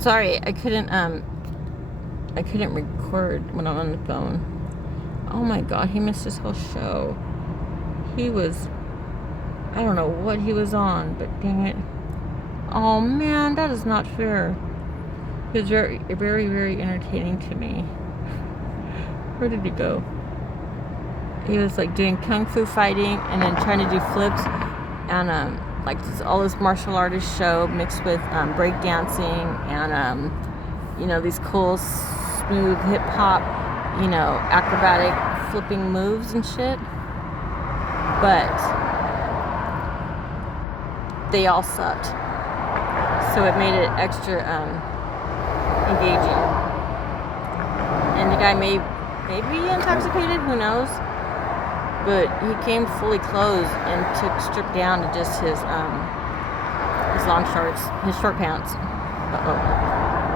Sorry, I couldn't record when I'm on the phone. Oh my god, he missed his whole show. He was, I don't know what he was on, but dang it. Oh man, that is not fair. He was very, very, very entertaining to me. Where did he go? He was like doing kung fu fighting and then trying to do flips and like all this martial artist show mixed with break dancing and you know, these cool smooth hip hop, you know, acrobatic flipping moves and shit. But they all sucked, so it made it extra engaging. And the guy may be intoxicated, who knows? But he came fully clothed and stripped down to just his long shorts, his short pants.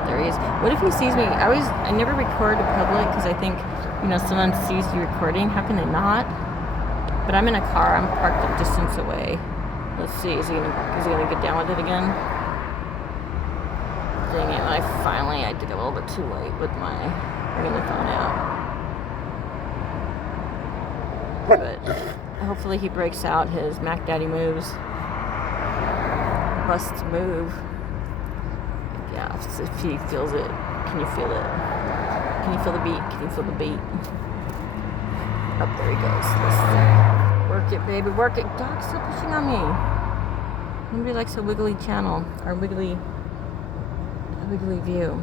There he is. What if he sees me? I never record to public because I think, you know, someone sees you recording. How can they not? But I'm in a car. I'm parked a distance away. Let's see. Is he gonna get down with it again? Dang it! I did it a little bit too late with my bringing the phone out. But hopefully he breaks out his Mac Daddy moves. Busts move. Yeah, if he feels it. Can you feel it? Can you feel the beat? Can you feel the beat? Up there he goes. Let's work it, baby. Work it. Dog, stop pushing on me. Nobody likes a wiggly channel. Or wiggly view.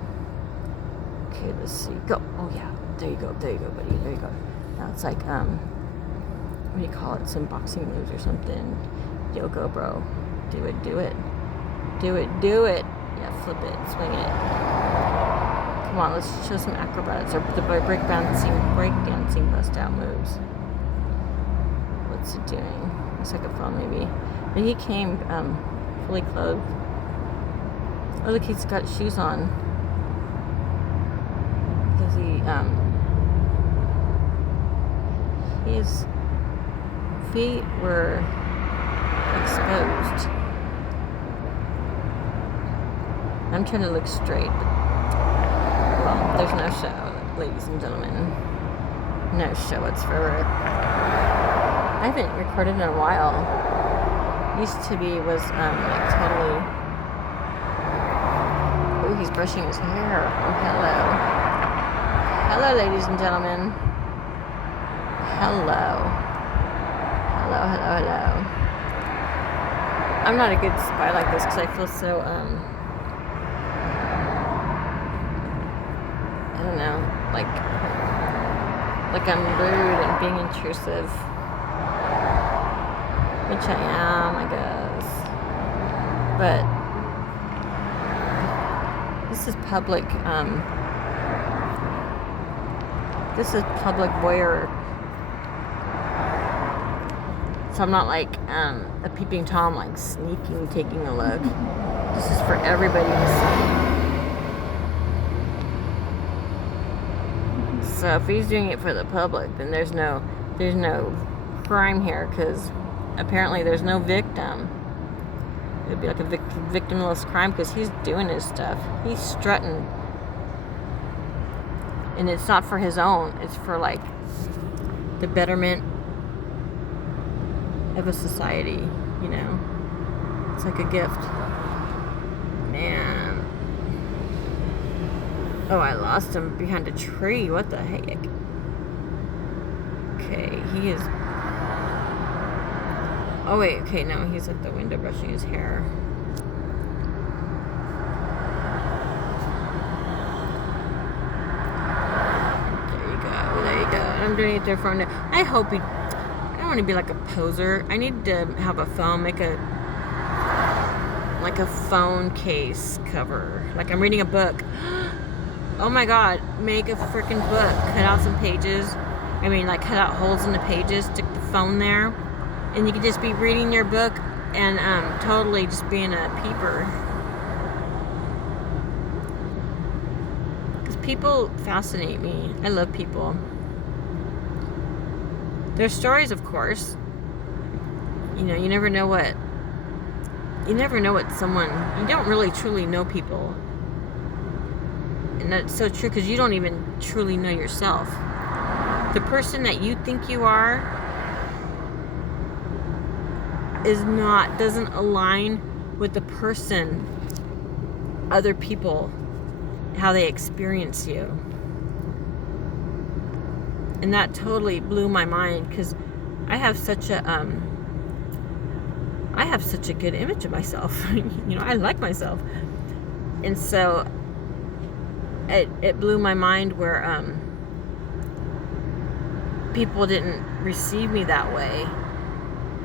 Okay, let's see. Go. Oh yeah. There you go. There you go, buddy. There you go. Now it's like what do you call it? Some boxing moves or something. Yo, go, bro. Do it, do it. Do it, do it. Yeah, flip it, swing it. Come on, let's show some acrobatics or the breakdancing bust out moves. What's it doing? Looks like a phone, maybe. But he came fully clothed. Oh, look, he's got shoes on. Because his feet were exposed. I'm trying to look straight, but, well, there's no show, ladies and gentlemen. No show whatsoever. I haven't recorded in a while. Used to be, was, like, totally... Oh, he's brushing his hair. Oh, hello. Hello, ladies and gentlemen. Hello. Hello, hello, hello. I'm not a good spy like this because I feel so, I don't know, like I'm rude and being intrusive, which I am, I guess. But this is public voyeur, so I'm not like a peeping Tom, like sneaking, taking a look. This is for everybody to see. So if he's doing it for the public, then there's no crime here, because apparently there's no victim. It would be like a victimless crime because he's doing his stuff. He's strutting. And it's not for his own. It's for like the betterment of a society, you know. It's like a gift. Man. Oh, I lost him behind a tree. What the heck? Okay, he is... Oh, wait. Okay, no. He's at the window brushing his hair. There you go. There you go. I'm doing it there for him. I hope he... I don't want to be like a poser. I need to have a phone, make a... like a phone case cover. Like I'm reading a book. Oh my god, make a freaking book. Cut out some pages. I mean, like, cut out holes in the pages, stick the phone there, and you could just be reading your book and totally just being a peeper. Because people fascinate me. I love people. There's stories, of course. You know, you never know what someone... You don't really truly know people And that's so true, because you don't even truly know yourself. The person that you think you are doesn't align with the person, other people, how they experience you. And that totally blew my mind, because I have such a good image of myself. I like myself. And so it blew my mind where people didn't receive me that way.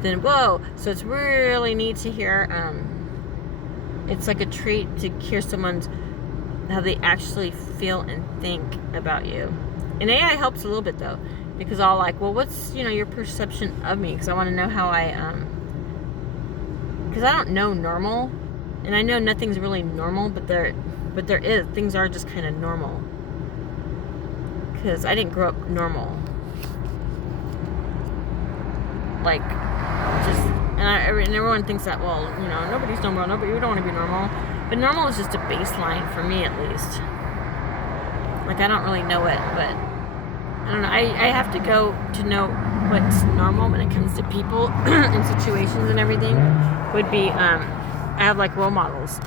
Then whoa, so it's really neat to hear, it's like a treat to hear how they actually feel and think about you. And AI helps a little bit though, because I'll like, well, what's your perception of me, because I want to know how because I don't know normal, and I know nothing's really normal, but there is, things are just kind of normal, because I didn't grow up normal. Like, just, and everyone thinks that, well, nobody's normal, we don't want to be normal, but normal is just a baseline for me, at least. Like, I don't really know it, but I don't know, I have to go to know what's normal when it comes to people and situations and everything. Would be, I have like role models,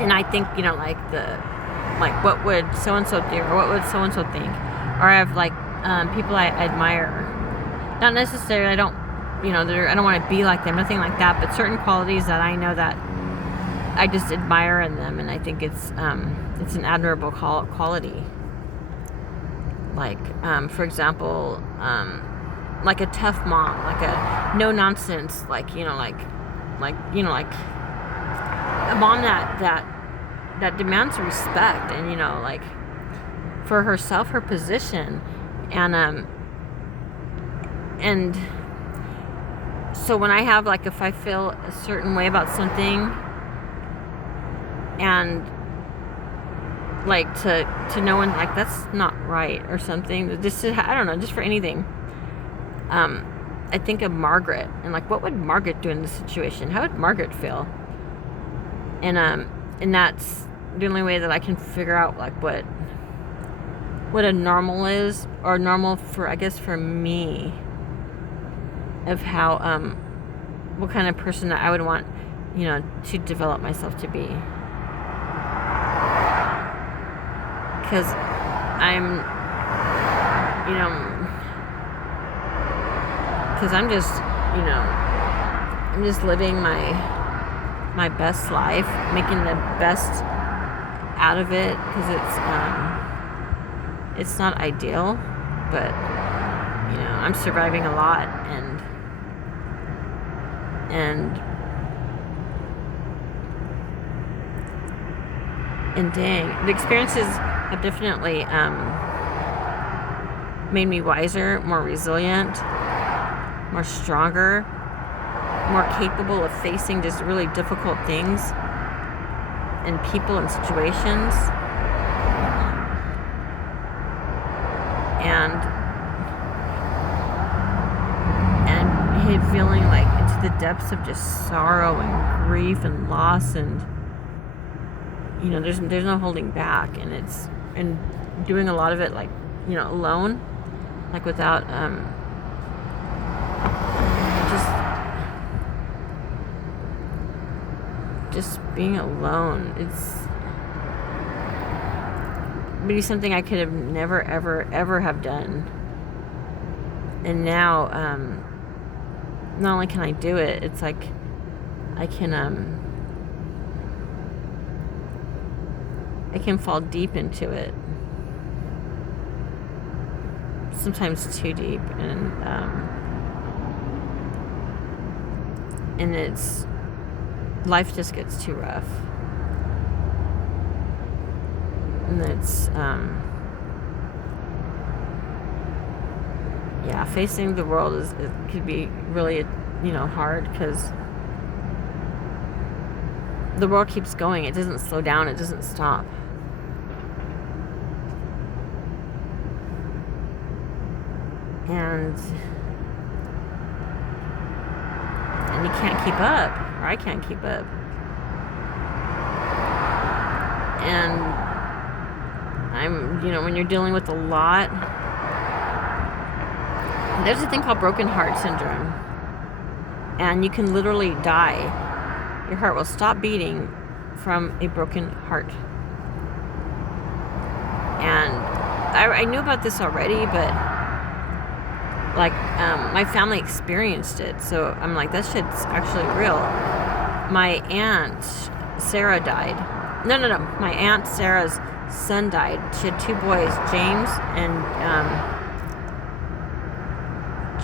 and I think, like what would so-and-so do, or what would so-and-so think, or I have like people I admire. Not necessarily, I don't want to be like them, nothing like that, but certain qualities that I know that I just admire in them, and I think it's an admirable quality. Like, for example, like a tough mom, like a no nonsense, like a mom that demands respect, and like for herself, her position, and so when I have, like, if I feel a certain way about something, and like to know when, like, that's not right or something, just I don't know, just for anything, I think of Margaret, and like, what would Margaret do in this situation? How would Margaret feel? And that's the only way that I can figure out, like, what a normal is, or normal for, I guess, for me, of how what kind of person that I would want to develop myself to be, because I'm just living my best life, making the best out of it, because it's not ideal, but I'm surviving a lot, and dang, the experiences have definitely made me wiser, more resilient, more stronger, more capable of facing just really difficult things and people and situations. And feeling like into the depths of just sorrow and grief and loss, and there's no holding back, and doing a lot of it, like, alone, like, without just being alone. It's maybe something I could have never ever have done, and now not only can I do it, it's like I can fall deep into it, sometimes too deep, and it's, life just gets too rough, and it's facing the world it could be really hard, because the world keeps going. It doesn't slow down, it doesn't stop. And you can't keep up, or I can't keep up. And when you're dealing with a lot, there's a thing called broken heart syndrome. And you can literally die. Your heart will stop beating from a broken heart. And I knew about this already, but like my family experienced it. So I'm like, that shit's actually real. My aunt Sarah died. No. My aunt Sarah's son died. She had 2 boys, James and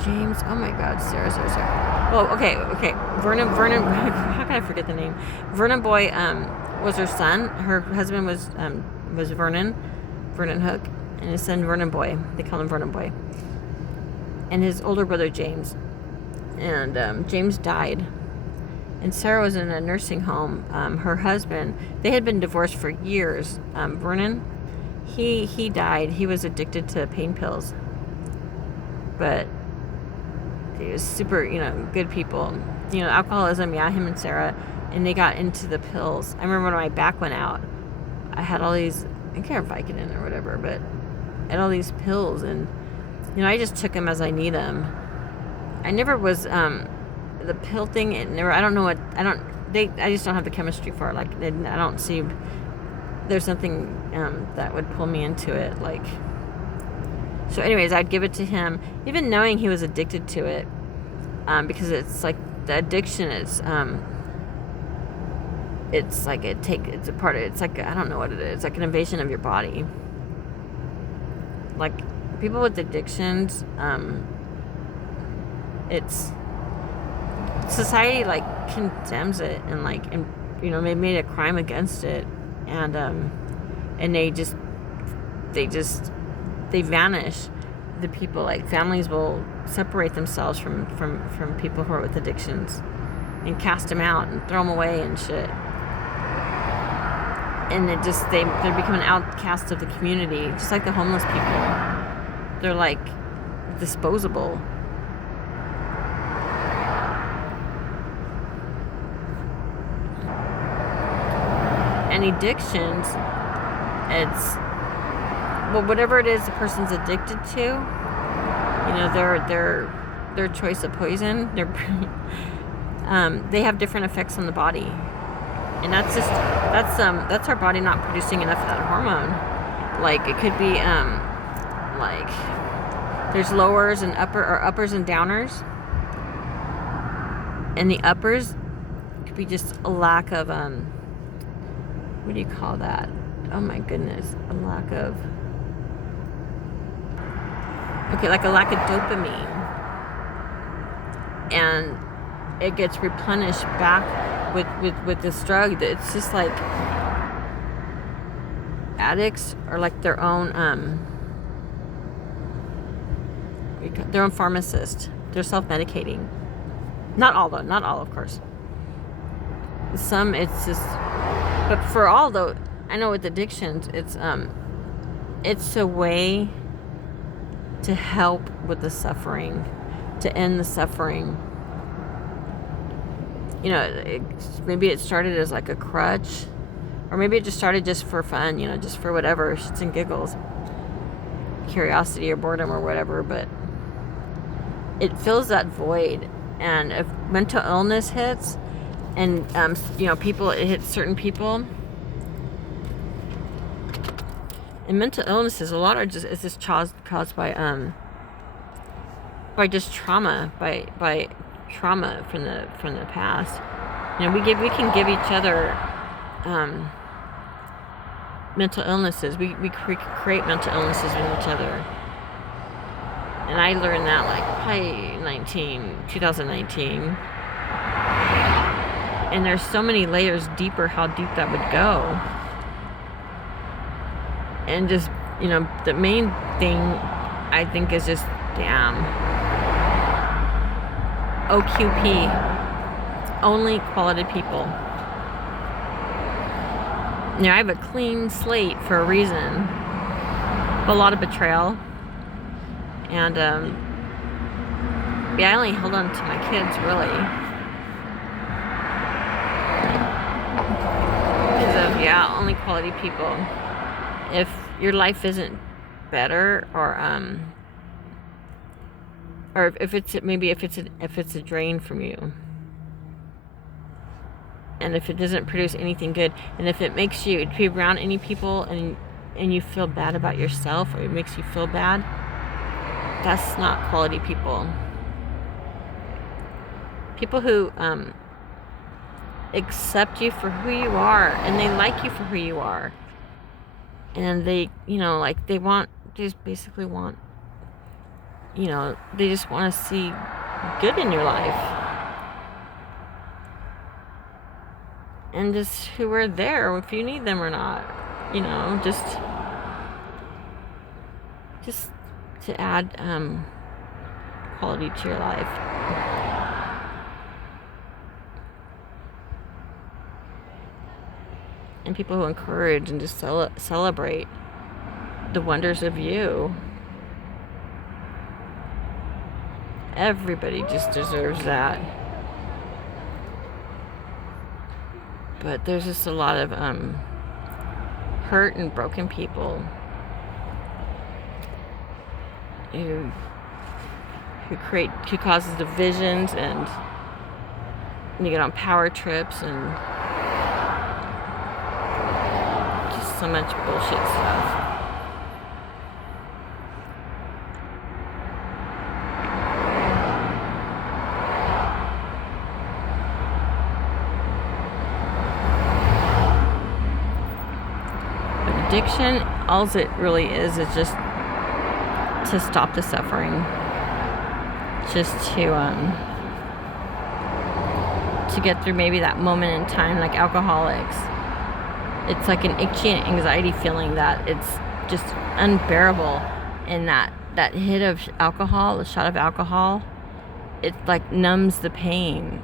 James. Oh my God, Sarah. Oh, okay. Vernon. How can I forget the name? Vernon Boy was her son. Her husband was Vernon Hook, and his son Vernon Boy. They call him Vernon Boy. And his older brother James. And James died. And Sarah was in a nursing home. Her husband, they had been divorced for years. Vernon, he died. He was addicted to pain pills. But he was super, good people. Alcoholism, yeah, him and Sarah. And they got into the pills. I remember when my back went out, I had all these, I can't Vicodin or whatever, but I had all these pills. And, I just took them as I need them. I never was, the pill thing, I just don't have the chemistry for it. Like, I don't see, there's nothing that would pull me into it. So anyways, I'd give it to him, even knowing he was addicted to it, because it's like the addiction is, it's like it's a part of it. It's like, I don't know what it is. It's like an invasion of your body. Like people with addictions, it's society like condemns it and they made a crime against it, and they vanish. The people, like families will separate themselves from people who are with addictions and cast them out and throw them away and shit. And they become an outcast of the community, just like the homeless people. They're like disposable. And addictions, it's whatever it is the person's addicted to, their choice of poison, they have different effects on the body, and that's our body not producing enough of that hormone. Like it could be like there's lowers and uppers and downers, and the uppers could be just a lack of what do you call that? Oh my goodness, a lack of dopamine, and it gets replenished back with this drug. It's just like addicts are like their own pharmacist. They're self-medicating. Not all, of course. Some it's just, but for all though, I know with addictions, it's a way to help with the suffering, to end the suffering. Maybe it started as like a crutch, or maybe it just started just for fun, just for whatever, shits and giggles, curiosity or boredom or whatever, but it fills that void. And if mental illness hits, and it hits certain people, and mental illnesses, a lot are just caused by just trauma, by trauma from the past. We can give each other mental illnesses. We create mental illnesses with each other. And I learned that probably 2019. And there's so many layers deeper how deep that would go. And just, the main thing I think is just, damn. OQP. Only quality people. I have a clean slate for a reason. A lot of betrayal. And, I only held on to my kids, really. Because of, only quality people. If your life isn't better, or if it's a drain from you, and if it doesn't produce anything good, and if it makes you to be around any people and you feel bad about yourself, or it makes you feel bad, that's not quality people. People who accept you for who you are, and they like you for who you are, and they, like, they just basically want, they just want to see good in your life, and just who are there if you need them or not, just to add quality to your life. And people who encourage and just celebrate the wonders of you. Everybody just deserves that. But there's just a lot of hurt and broken people who causes divisions, and you get on power trips and just so much bullshit stuff. But addiction, all it really is just to stop the suffering, just to get through maybe that moment in time, like alcoholics. It's like an itchy anxiety feeling that it's just unbearable, and that hit of alcohol, the shot of alcohol, it like numbs the pain.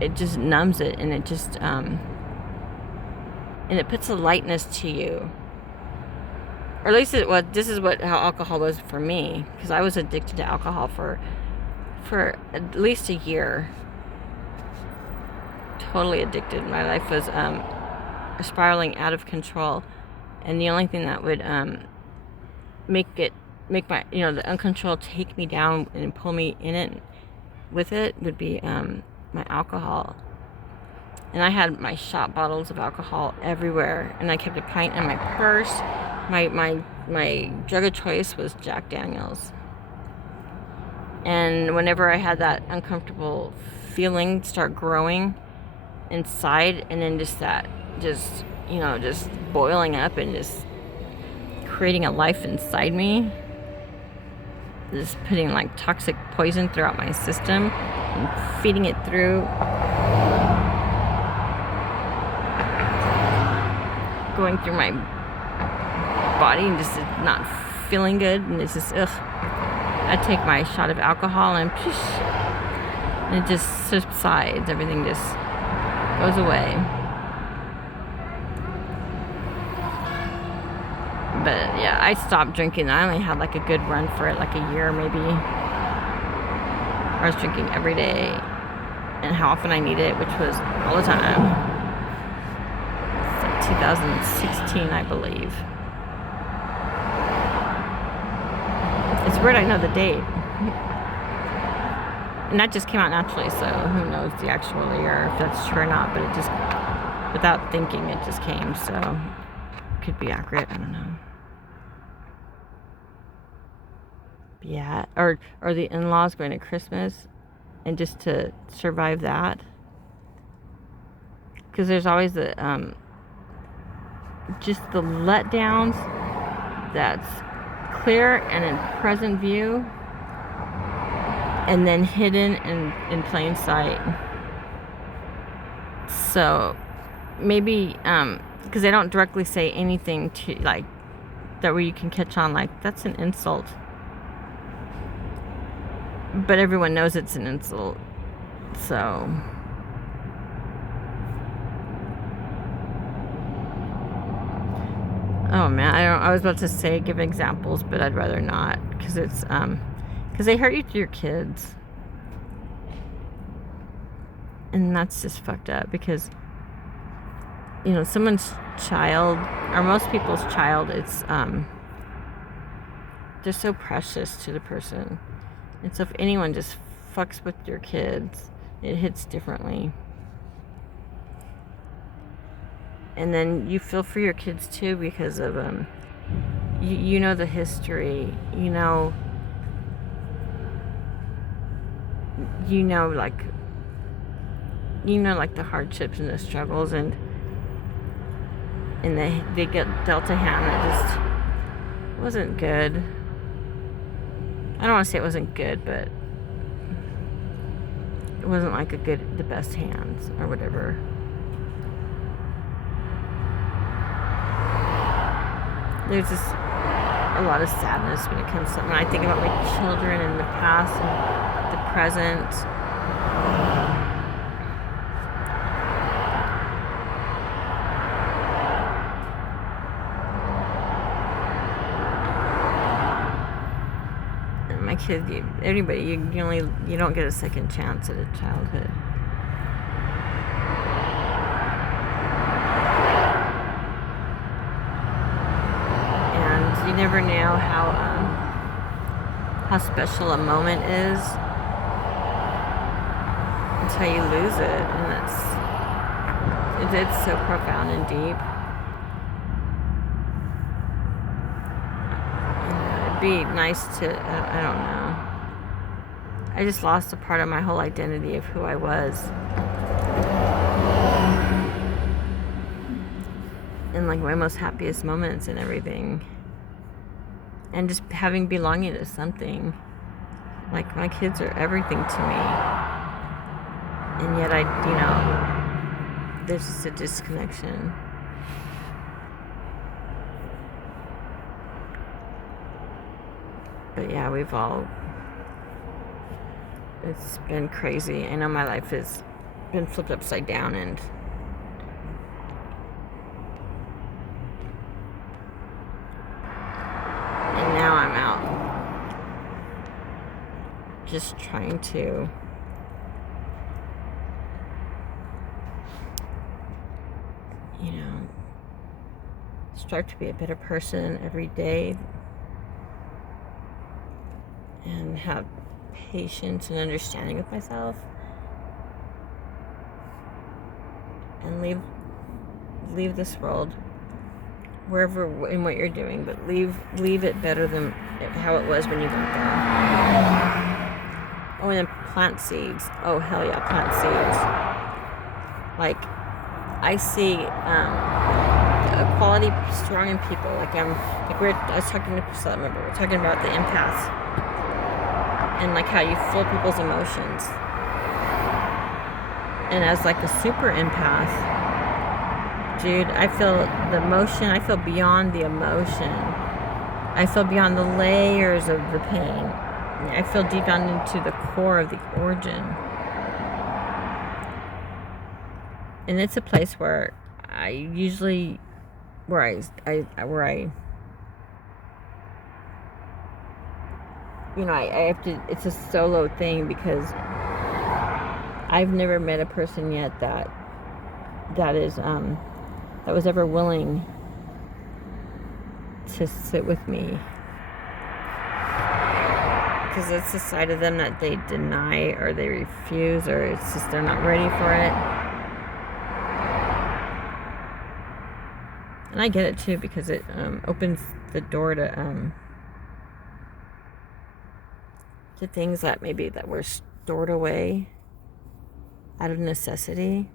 It just numbs it, and it just and it puts a lightness to you. Or at least this is how alcohol was for me, because I was addicted to alcohol for at least a year. Totally addicted. My life was spiraling out of control, and the only thing that would make my the uncontrolled take me down and pull me in it with it would be my alcohol. And I had my shot bottles of alcohol everywhere, and I kept a pint in my purse. My drug of choice was Jack Daniels. And whenever I had that uncomfortable feeling start growing inside, and then just boiling up and just creating a life inside me, just putting like toxic poison throughout my system and feeding it through, going through my body and just not feeling good, and it's just I take my shot of alcohol and it just subsides. Everything just goes away. But yeah, I stopped drinking. I only had like a good run for it, like a year maybe. I was drinking every day, and how often I needed it, which was all the time. It's like 2016, I believe. It's weird, I know the date. And that just came out naturally, so who knows the actual year, if that's true or not, but it just, without thinking, it just came, so it could be accurate, I don't know. Yeah, or the in-laws going to Christmas, and just to survive that. Because there's always just the letdowns that's clear and in present view, and then hidden in plain sight. So maybe because they don't directly say anything to like that where you can catch on like that's an insult, but everyone knows it's an insult. So oh man, I was about to say give examples, but I'd rather not, because it's because they hurt you through your kids, and that's just fucked up, because someone's child, or most people's child, it's they're so precious to the person. And so if anyone just fucks with your kids, it hits differently. And then you feel for your kids too, because of you know the history, like the hardships and the struggles, and they get dealt a hand that just wasn't good. I don't want to say it wasn't good, but it wasn't like the best hands or whatever. There's just a lot of sadness when I think about my children in the past and the present. My kid, anybody, you don't get a second chance at a childhood. And you never know how special a moment is until you lose it, and it's so profound and deep. It'd be nice to, I don't know. I just lost a part of my whole identity of who I was. And like my most happiest moments and everything. And just having belonging to something. Like my kids are everything to me. And yet there's just a disconnection. But yeah, it's been crazy. I know my life has been flipped upside down, and now I'm out just trying to strive to be a better person every day, and have patience and understanding with myself, and leave this world, wherever in what you're doing, but leave it better than how it was when you got there. Oh, and then plant seeds. Oh, hell yeah, plant seeds. Like, I see a quality strong in people. I was talking to Priscilla, remember, we're talking about the empaths, and like how you feel people's emotions. And as like a super empath, dude, I feel the emotion. I feel beyond the emotion. I feel beyond the layers of the pain. I feel deep down into the core of the origin. And it's a place where I usually, I have to, it's a solo thing, because I've never met a person yet that was ever willing to sit with me, because it's a side of them that they deny, or they refuse, or it's just they're not ready for it. And I get it too, because it opens the door to things that were stored away out of necessity,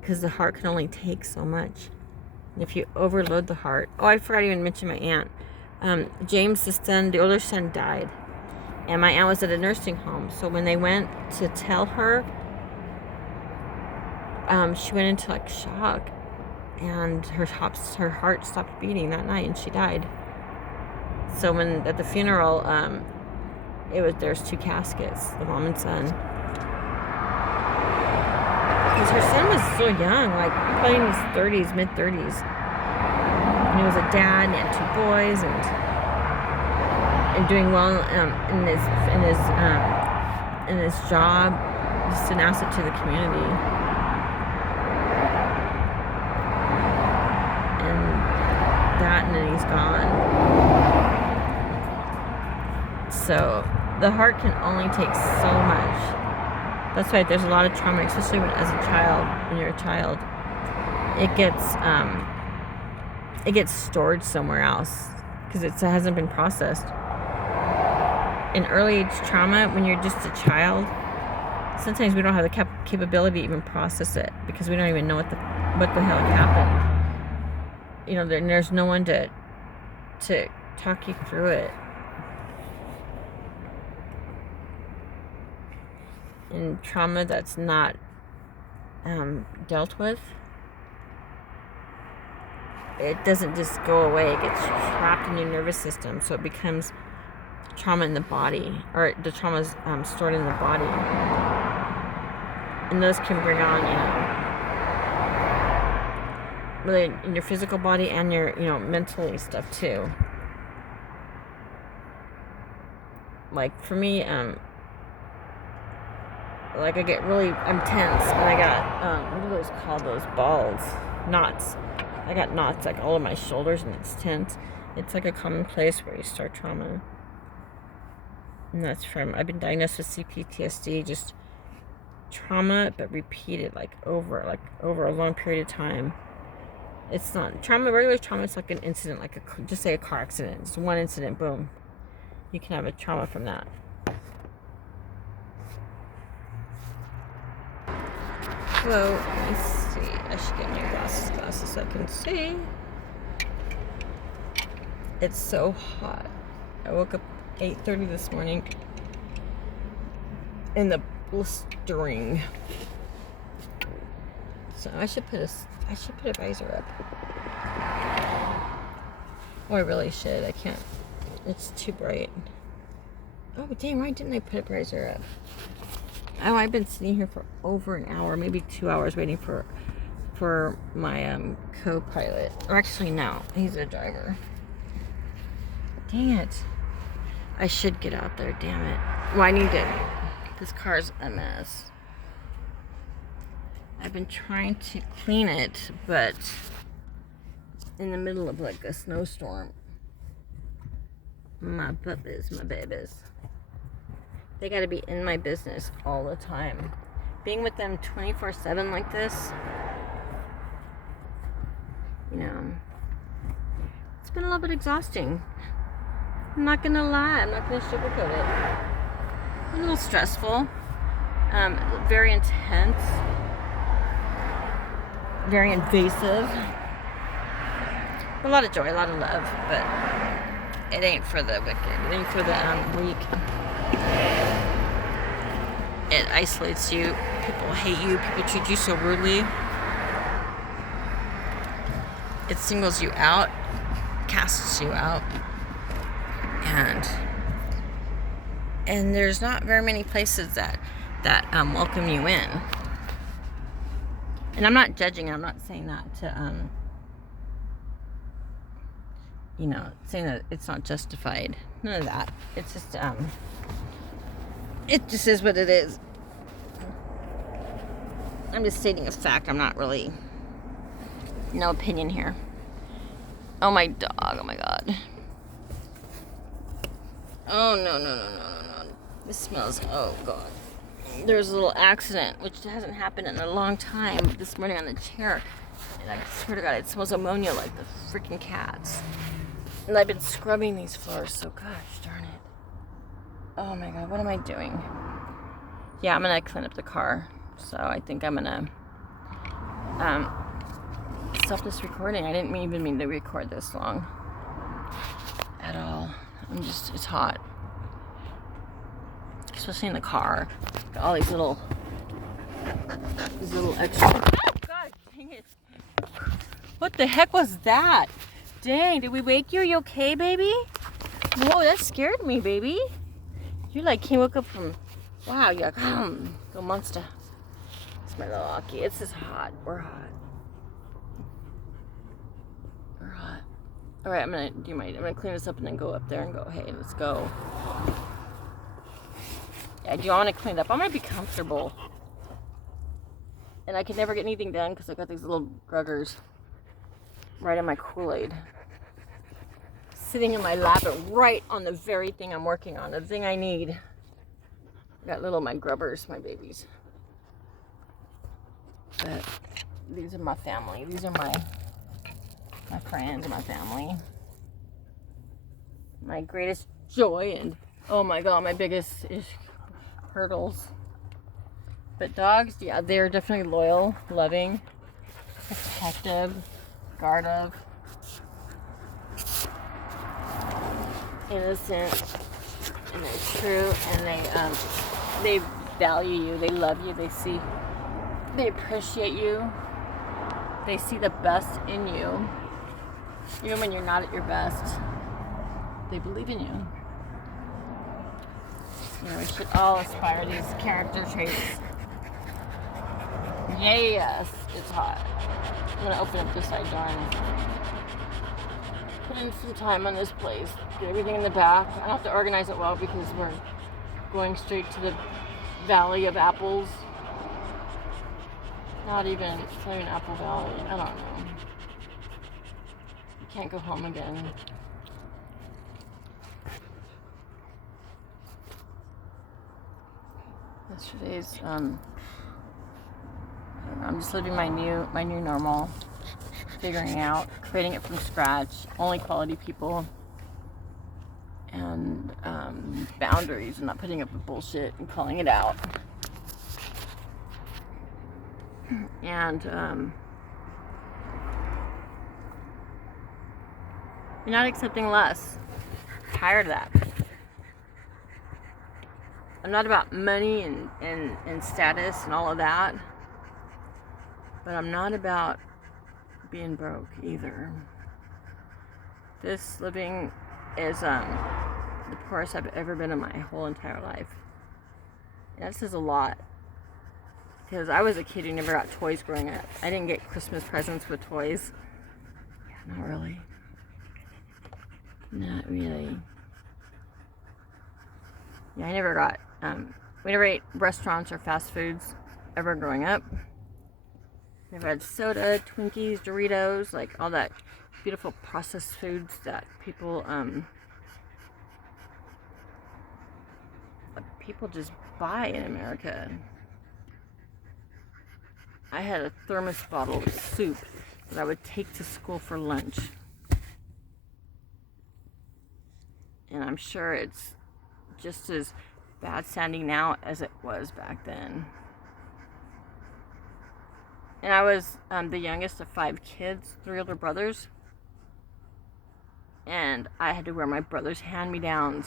because the heart can only take so much. And if you overload the heart, I forgot to even mention my aunt. James, the older son, died, and my aunt was at a nursing home. So when they went to tell her, she went into like shock, and her heart stopped beating that night, and she died. So when at the funeral, there's two caskets, the mom and son, because her son was so young, like probably in his 30s, mid-30s, and he was a dad, and he had two boys, and doing well in his job, just an asset to the community. and then he's gone. So the heart can only take so much. That's why there's a lot of trauma, especially as a child. When you're a child, it gets stored somewhere else because it hasn't been processed. In early age trauma, when you're just a child, sometimes we don't have the capability to even process it because we don't even know what the hell happened. You know, there's no one to talk you through it. And trauma that's not dealt with, it doesn't just go away. It gets trapped in your nervous system, so it becomes trauma in the body, or the trauma is stored in the body, and those can bring on, really in your physical body and your, mentally stuff too. Like for me, like I'm tense, and I got, what are those called, those balls? Knots. I got knots like all of my shoulders, and it's tense. It's like a common place where you start trauma. And that's from, I've been diagnosed with CPTSD, just trauma, but repeated, over a long period of time. It's not trauma, regular trauma, it's like an incident, just say a car accident. It's one incident, boom. You can have a trauma from that. So, let me see. I should get my glasses so I can see. It's so hot. I woke up 8:30 this morning in the blistering. So I should put a visor up. Oh, I really should. I can't. It's too bright. Oh, dang, why didn't I put a visor up? Oh, I've been sitting here for over an hour, maybe 2 hours, waiting for my co-pilot. Or actually, no, he's a driver. Dang it. I should get out there, damn it. Well, I need to. This car's a mess. I've been trying to clean it, but in the middle of a snowstorm. My babies. They gotta be in my business all the time. Being with them 24/7 like this, it's been a little bit exhausting. I'm not gonna lie, I'm not gonna sugarcoat it. A little stressful, very intense, very invasive. A lot of joy, a lot of love, but it ain't for the wicked. It ain't for the weak. It isolates you. People hate you. People treat you so rudely. It singles you out, casts you out, and there's not very many places that welcome you in. And I'm not judging. I'm not saying that to saying that it's not justified. None of that. It's just it just is what it is. I'm just stating a fact. I'm not really, no opinion here. Oh, my dog. Oh, my God. Oh, no. This smells, oh, God. There's a little accident, which hasn't happened in a long time, this morning on the chair. And I swear to God, it smells ammonia like the freaking cats. And I've been scrubbing these floors, so gosh darn it. Oh, my God, what am I doing? Yeah, I'm going to clean up the car. So I think I'm going to stop this recording. I didn't even mean to record this long at all. It's hot. Especially in the car. Got all these little extra. Oh, God dang it. What the heck was that? Dang, did we wake you? Are you okay, baby? Whoa, that scared me, baby. You woke up from, wow, you're like, go monster. It's my little Aki. It's just hot. We're hot. All right, I'm gonna clean this up and then go up there and go, hey, let's go. Yeah, do you want to clean it up? I'm gonna be comfortable. And I can never get anything done because I got these little gruggers. right in my Kool-Aid. Sitting in my lap, and right on the very thing I'm working on, the thing I need. Got little my grubbers, my babies. But these are my family. These are my friends, my family. My greatest joy, and oh my god, my biggest hurdles. But dogs, yeah, they're definitely loyal, loving, protective, guardian, innocent, and they're true, and they value you, they love you, they appreciate you, they see the best in you, even when you're not at your best. They believe in you. You know, we should all aspire to these character traits. Yes, it's hot. I'm gonna open up this side door and put in some time on this place. Get everything in the back. I have to organize it well because we're going straight to the Valley of Apples. It's not even Apple Valley. I don't know. You can't go home again. Yesterday's I'm just living my new normal, figuring out, creating it from scratch, only quality people, and boundaries, and not putting up with bullshit and calling it out. And you're not accepting less. I'm tired of that. I'm not about money and status and all of that. But I'm not about being broke either. This living is the poorest I've ever been in my whole entire life. And that says a lot. Because I was a kid who never got toys growing up. I didn't get Christmas presents with toys. Yeah, not really. Not really. Yeah, I never got, we never ate restaurants or fast foods ever growing up. Never had soda, Twinkies, Doritos, like all that beautiful processed foods that people just buy in America. I had a thermos bottle of soup that I would take to school for lunch. And I'm sure it's just as bad sounding now as it was back then. And I was the youngest of 5 kids, 3 older brothers. And I had to wear my brother's hand-me-downs.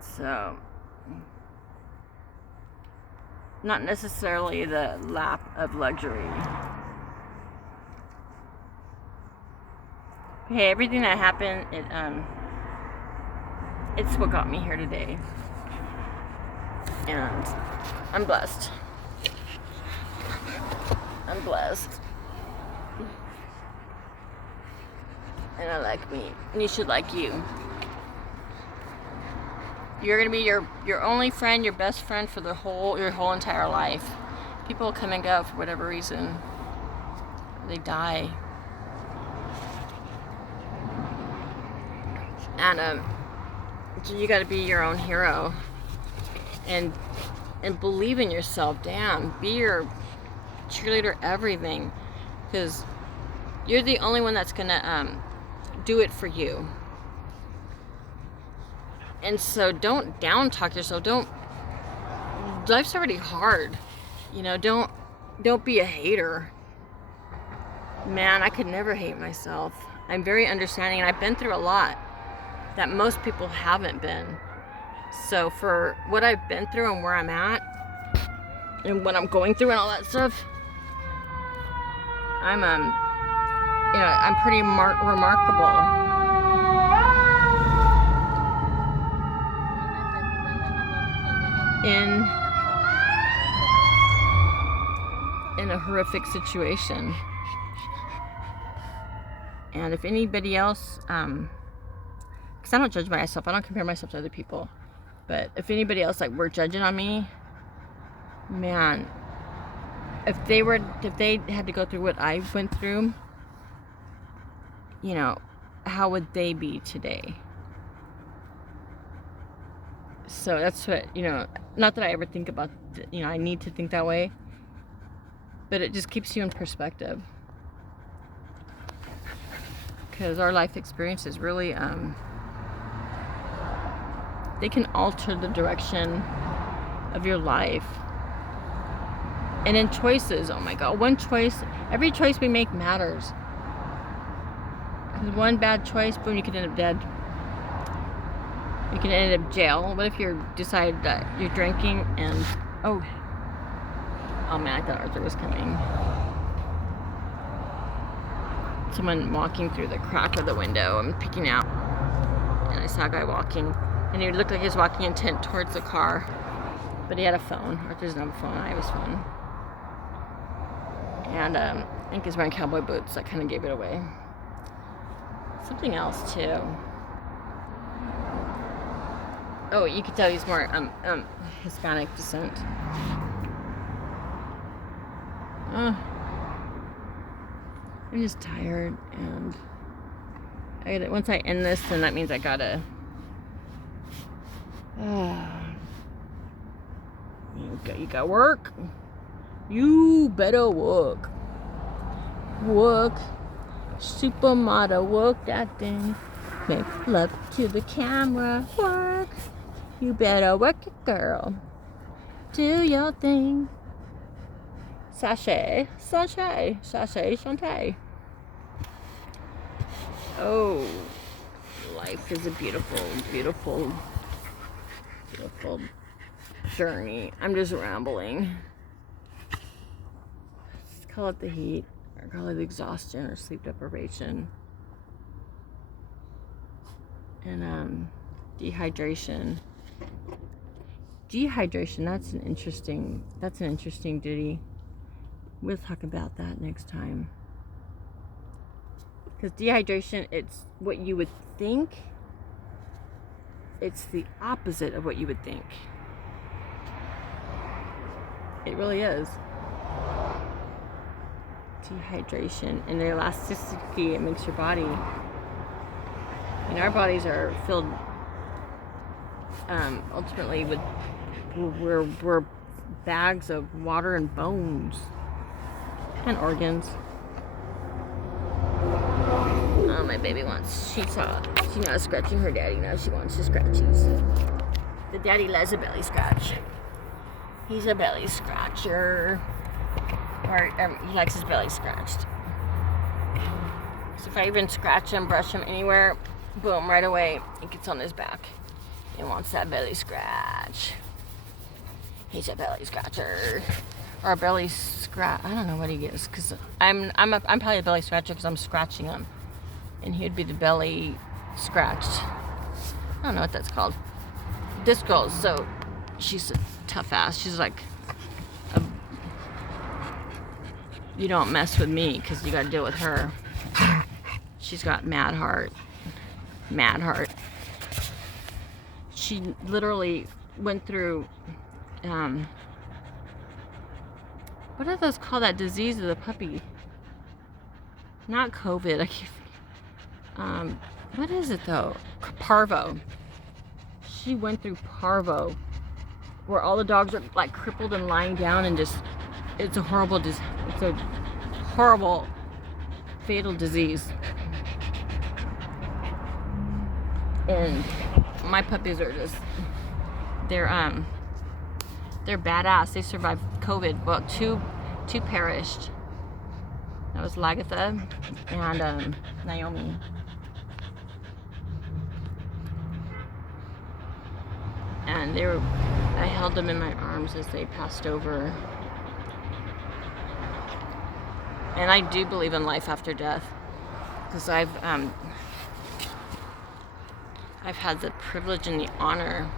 So, not necessarily the lap of luxury. Hey, everything that happened, it's what got me here today. And I'm blessed. I'm blessed. And I like me. And you should like you. You're gonna be your only friend, your best friend for your whole entire life. People come and go for whatever reason. They die. And so you gotta be your own hero. And believe in yourself. Damn, be your cheerleader, everything, because you're the only one that's gonna do it for you. And so don't down talk yourself. Life's already hard, you know. Don't be a hater. Man, I could never hate myself. I'm very understanding, and I've been through a lot that most people haven't been. So for what I've been through and where I'm at and what I'm going through and all that stuff, I'm I'm pretty remarkable. In a horrific situation. And if anybody else, because I don't judge myself, I don't compare myself to other people, but if anybody else were judging on me, man, if they had to go through what I went through, you know, how would they be today? So that's what, you know, not that I ever think about, you know, I need to think that way, but it just keeps you in perspective. Because our life experiences really, they can alter the direction of your life. And in choices, oh my God, every choice we make matters. Because one bad choice, boom, you could end up dead. You can end up jail. What if you decide that you're drinking and, oh man, I thought Arthur was coming. Someone walking through the crack of the window. I'm peeking out, and I saw a guy walking, and he looked like he was walking intent towards the car, but he had a phone. Arthur doesn't have a phone. I have his phone. And I think he's wearing cowboy boots. That kind of gave it away. Something else too. Oh, you could tell he's more Hispanic descent. I'm just tired, and once I end this, then that means I gotta. You got work. You better work. Work. Supermodel, work that thing. Make love to the camera. Work. You better work it, girl. Do your thing. Sachet, sachet, sachet, chante. Oh, life is a beautiful, beautiful, beautiful journey. I'm just rambling. Let's call it the heat, or call it exhaustion, or sleep deprivation, and dehydration. Dehydration. That's an interesting duty. We'll talk about that next time. Because dehydration, it's what you would think. It's the opposite of what you would think. It really is. Dehydration and the elasticity it makes your body. And our bodies are filled ultimately with we're bags of water and bones. And organs. Oh, my baby she's not scratching her daddy now. She wants to scratchies. The daddy loves a belly scratch. He's a belly scratcher. Or he likes his belly scratched. So if I even scratch him, brush him anywhere, boom, right away, he gets on his back. He wants that belly scratch. He's a belly scratcher. Or a belly scratch. I don't know what he is, because I'm probably a belly scratcher because I'm scratching him, and he would be the belly scratched. I don't know what that's called. This girl, so she's a tough ass. She's like, you don't mess with me because you got to deal with her. She's got mad heart. She literally went through. What are those called? That disease of the puppy? Not COVID. I keep. What is it though? Parvo. She went through parvo, where all the dogs are like crippled and lying down, and just it's a horrible fatal disease. And my puppies are just they're badass. They survived COVID. Well, two perished. That was Lagatha and Naomi. And I held them in my arms as they passed over. And I do believe in life after death, because I've had the privilege and the honor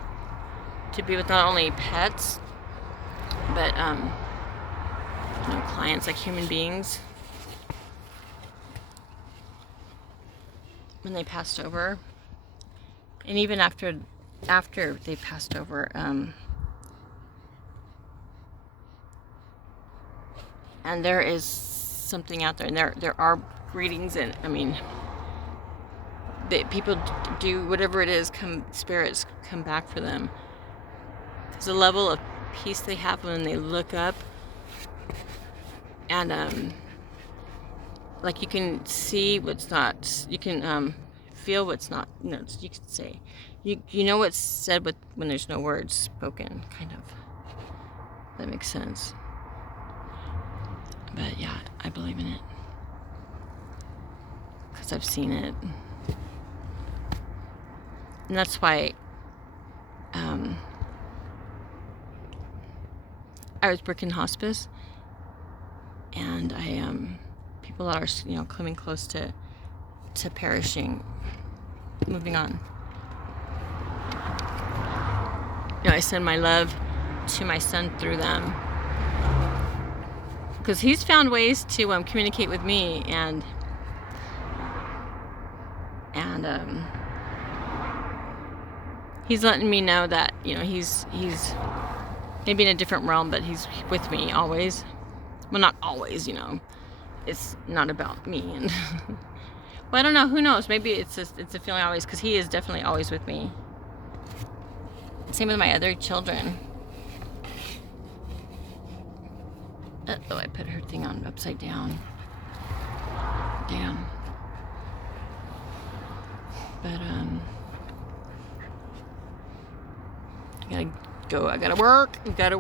to be with not only pets, but clients, like human beings, when they passed over, and even after they passed over, And there is something out there, and there are readings, and I mean, people do whatever it is, spirits come back for them. There's a level of peace they have when they look up, and like you can see what's not, you can feel what's not, you could say, you know what's said when there's no words spoken, kind of. That makes sense. But yeah, I believe in it because I've seen it, and that's why I was working hospice, and people that are coming close to perishing, moving on. I send my love to my son through them, because he's found ways to communicate with me, and he's letting me know that he's maybe in a different realm, but he's with me always. Well, not always, it's not about me, and well, I don't know, who knows, maybe it's a feeling always, because he is definitely always with me. Same with my other children. Oh, I put her thing on upside down. Damn. But I gotta work. I gotta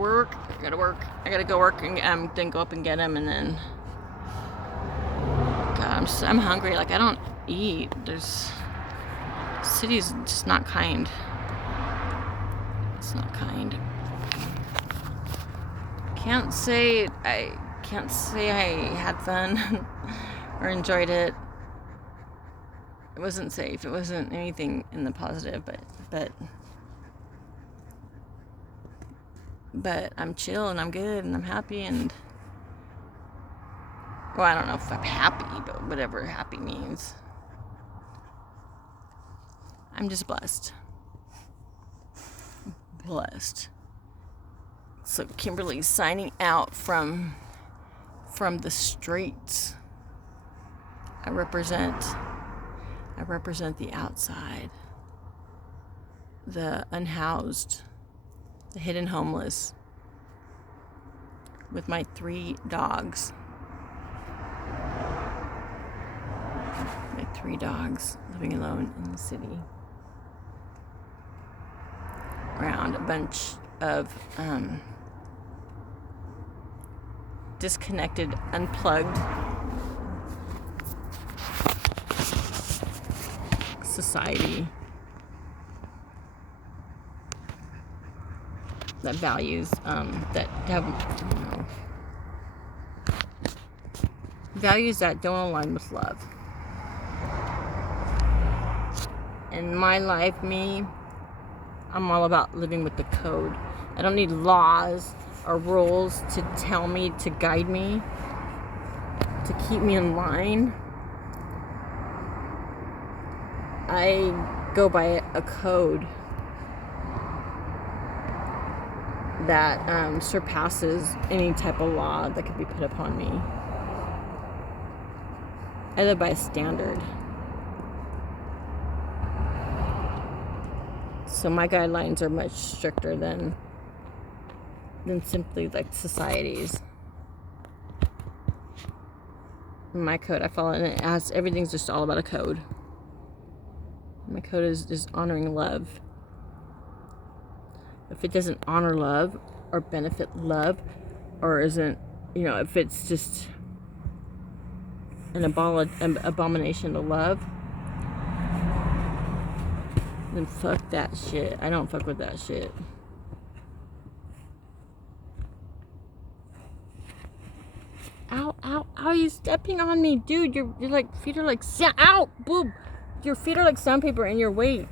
go work, and then go up and get him, and then God, I'm hungry. Like, I don't eat. City's just not kind. It's not kind. Can't say I had fun or enjoyed it. It wasn't safe. It wasn't anything in the positive, but I'm chill, and I'm good, and I'm happy, and well, I don't know if I'm happy, but whatever happy means. I'm just blessed. So Kimberly's signing out from the streets. I represent the outside, the unhoused, the hidden homeless, with my 3 dogs. My 3 dogs living alone in the city, around a bunch of disconnected, unplugged society that values values that don't align with love. In my life, I'm all about living with the code. I don't need laws or rules to tell me, to guide me, to keep me in line. I go by a code that surpasses any type of law that could be put upon me. I live by a standard. So my guidelines are much stricter than simply like society's. My code I follow, and it has, everything's just all about a code. My code is just honoring love. If it doesn't honor love or benefit love, or isn't, if it's just an abomination to love, then fuck that shit. I don't fuck with that shit. Ow, ow, ow, you stepping on me, dude. Your like feet are like, ow, boob. Your feet are like sandpaper and your weight.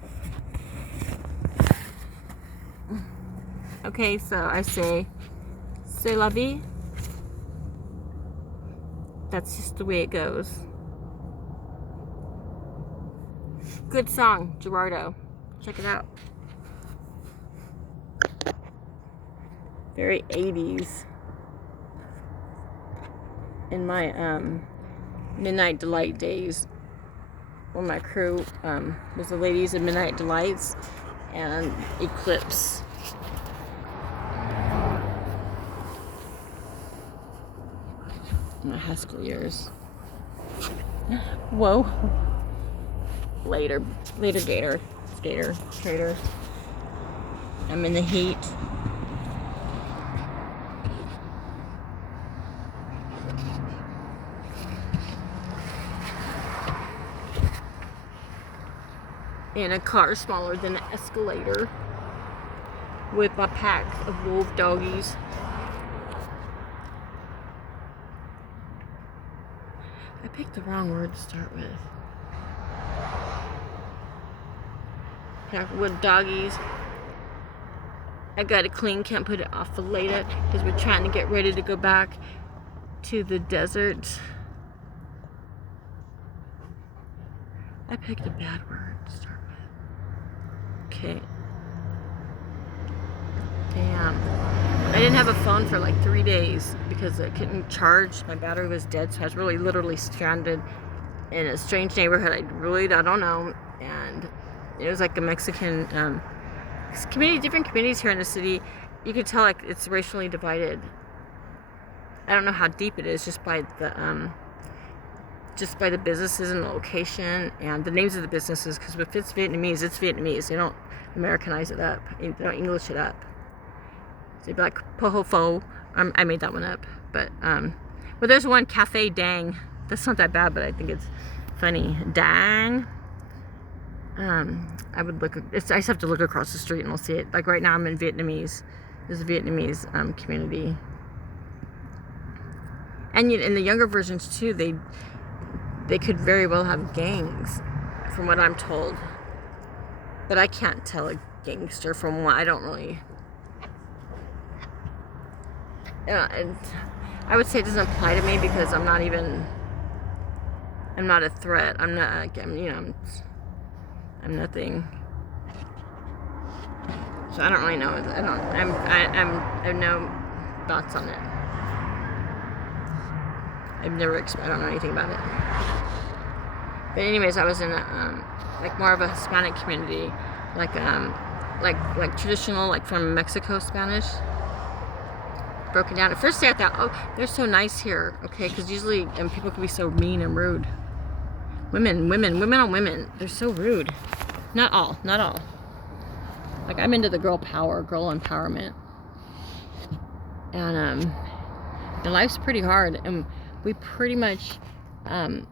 Okay, so I say, c'est la vie. That's just the way it goes. Good song, Gerardo. Check it out. Very 80s. in my Midnight Delight days, when my crew was the ladies of Midnight Delights and Eclipse. My high school years. Whoa. Later gator, skater, trader. I'm in the heat. In a car smaller than an escalator with my pack of wolf doggies. I picked the wrong word to start with. Pack with doggies. I got it clean, can't put it off for later because we're trying to get ready to go back to the desert. I picked a bad word to start with. Okay. Damn. I didn't have a phone for like 3 days because I couldn't charge. My battery was dead, so I was really literally stranded in a strange neighborhood. I don't know. And it was like a Mexican community, different communities here in the city. You could tell like it's racially divided. I don't know how deep it is just by the businesses and the location and the names of the businesses, because if it's Vietnamese, it's Vietnamese. They don't Americanize it up. They don't English it up. So they'd be like po ho fo. I made that one up, but well, there's one Cafe Dang. That's not that bad, but I think it's funny. Dang. I would look. I just have to look across the street and I'll see it. Like right now, I'm in Vietnamese. There's a Vietnamese community, and in the younger versions too, they could very well have gangs, from what I'm told. But I can't tell a gangster from one. I don't really. And I would say it doesn't apply to me because I'm not a threat. I'm nothing. So I don't really know. I have no thoughts on it. I don't know anything about it. But anyways, I was in like more of a Hispanic community, like traditional, like from Mexico Spanish. Broken down. At first I thought, oh, they're so nice here, okay, because usually people can be so mean and rude. Women on women, they're so rude. Not all. Like I'm into the girl empowerment, and life's pretty hard, and we pretty much, women,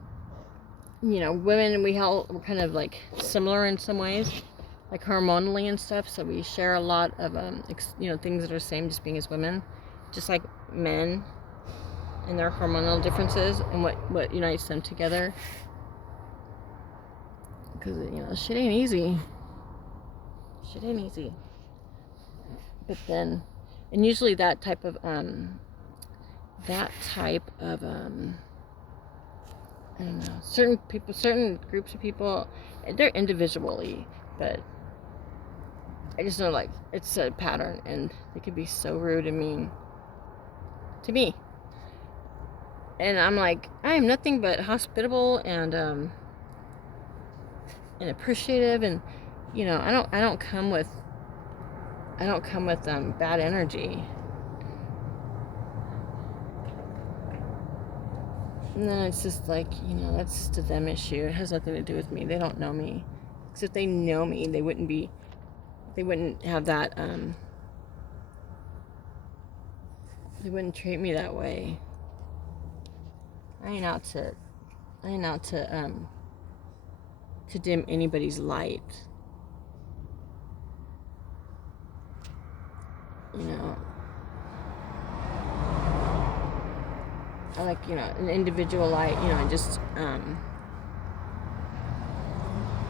we're kind of like similar in some ways, like hormonally and stuff. So we share a lot of things that are the same, just being as women. Just like men and their hormonal differences and what unites them together. Because, shit ain't easy. But then, and usually that type of, I don't know, certain groups of people, they're individually, but I just know, like, it's a pattern, and they could be so rude and mean to me. And I'm like, I am nothing but hospitable and appreciative, and I don't come with bad energy. And then it's just like, that's just a them issue. It has nothing to do with me. They don't know me. Because if they know me, they wouldn't have that, they wouldn't treat me that way. I ain't out to dim anybody's light. I like, an individual light, just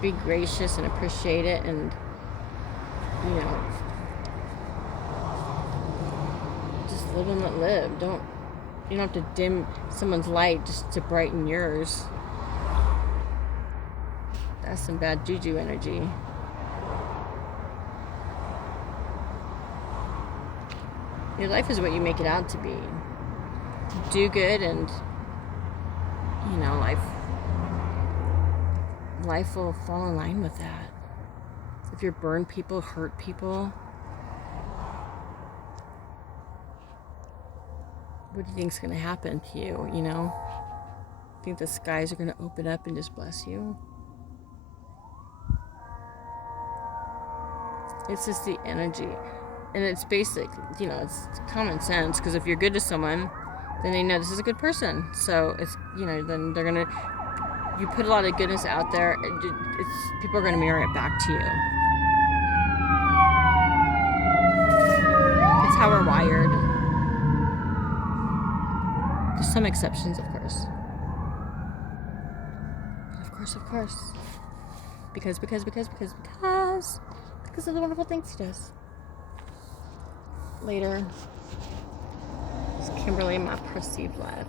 be gracious and appreciate it, and just live and let live. You don't have to dim someone's light just to brighten yours. That's some bad juju energy. Your life is what you make it out to be. Do good and you know, life will fall in line with that. If you burn people, hurt people, what do you think's gonna happen to you, you know? Think the skies are gonna open up and just bless you? It's just the energy. And it's basic, you know, it's common sense, because if you're good to someone, then they know this is a good person. So it's, you know, then they're gonna, you put a lot of goodness out there, people are gonna mirror it back to you. It's how we're wired. There's some exceptions, of course. Of course. Because of the wonderful things he does. Later. It's Kimberly, my perceived life.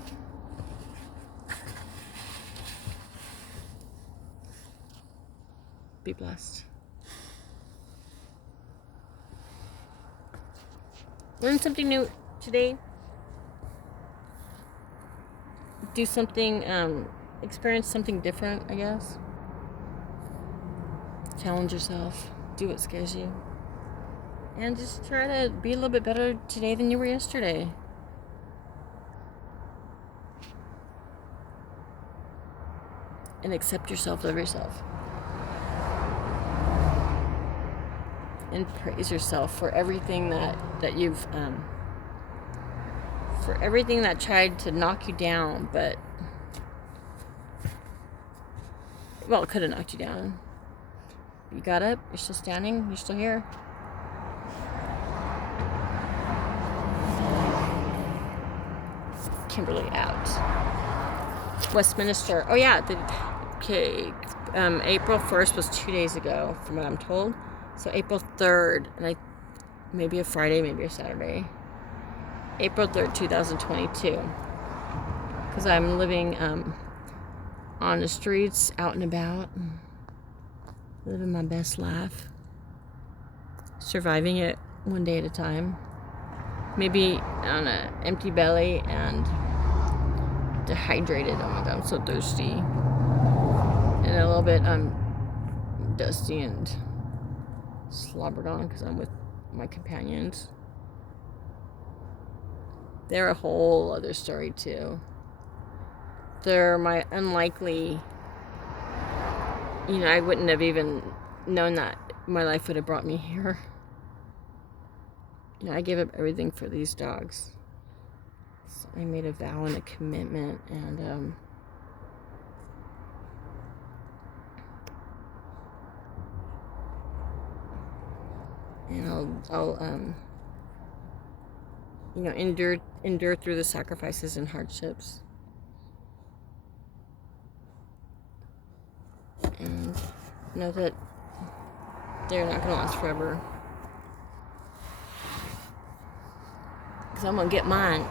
Be blessed. Learn something new today. Do something, experience something different, I guess. Challenge yourself. Do what scares you. And just try to be a little bit better today than you were yesterday. And accept yourself, love yourself. And praise yourself for everything that you've, for everything that tried to knock you down, but, well, it could have knocked you down. You got up, you're still standing, you're still here. Kimberly out. Westminster. Oh yeah, April 1st was 2 days ago, from what I'm told. So April 3rd, and maybe a Friday, maybe a Saturday. April 3rd, 2022. Because I'm living on the streets, out and about, living my best life, surviving it one day at a time. Maybe on an empty belly and dehydrated. Oh my god, I'm so thirsty. And a little bit dusty and slobbered on because I'm with my companions. They're a whole other story too. They're my unlikely, you know, I wouldn't have even known that my life would have brought me here. You know, I gave up everything for these dogs. So I made a vow and a commitment, and I'll you know, endure through the sacrifices and hardships, and know that they're not going to last forever. Because I'm going to get mine.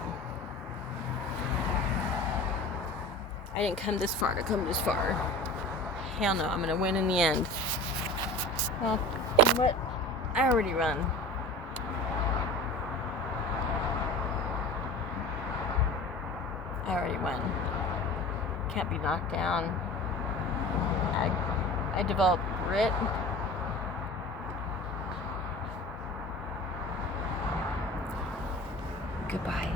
I didn't come this far to come this far. Hell no, I'm going to win in the end. Well, you know what? I already run. I already won. Can't be knocked down. I developed grit. Goodbye,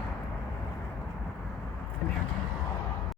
America.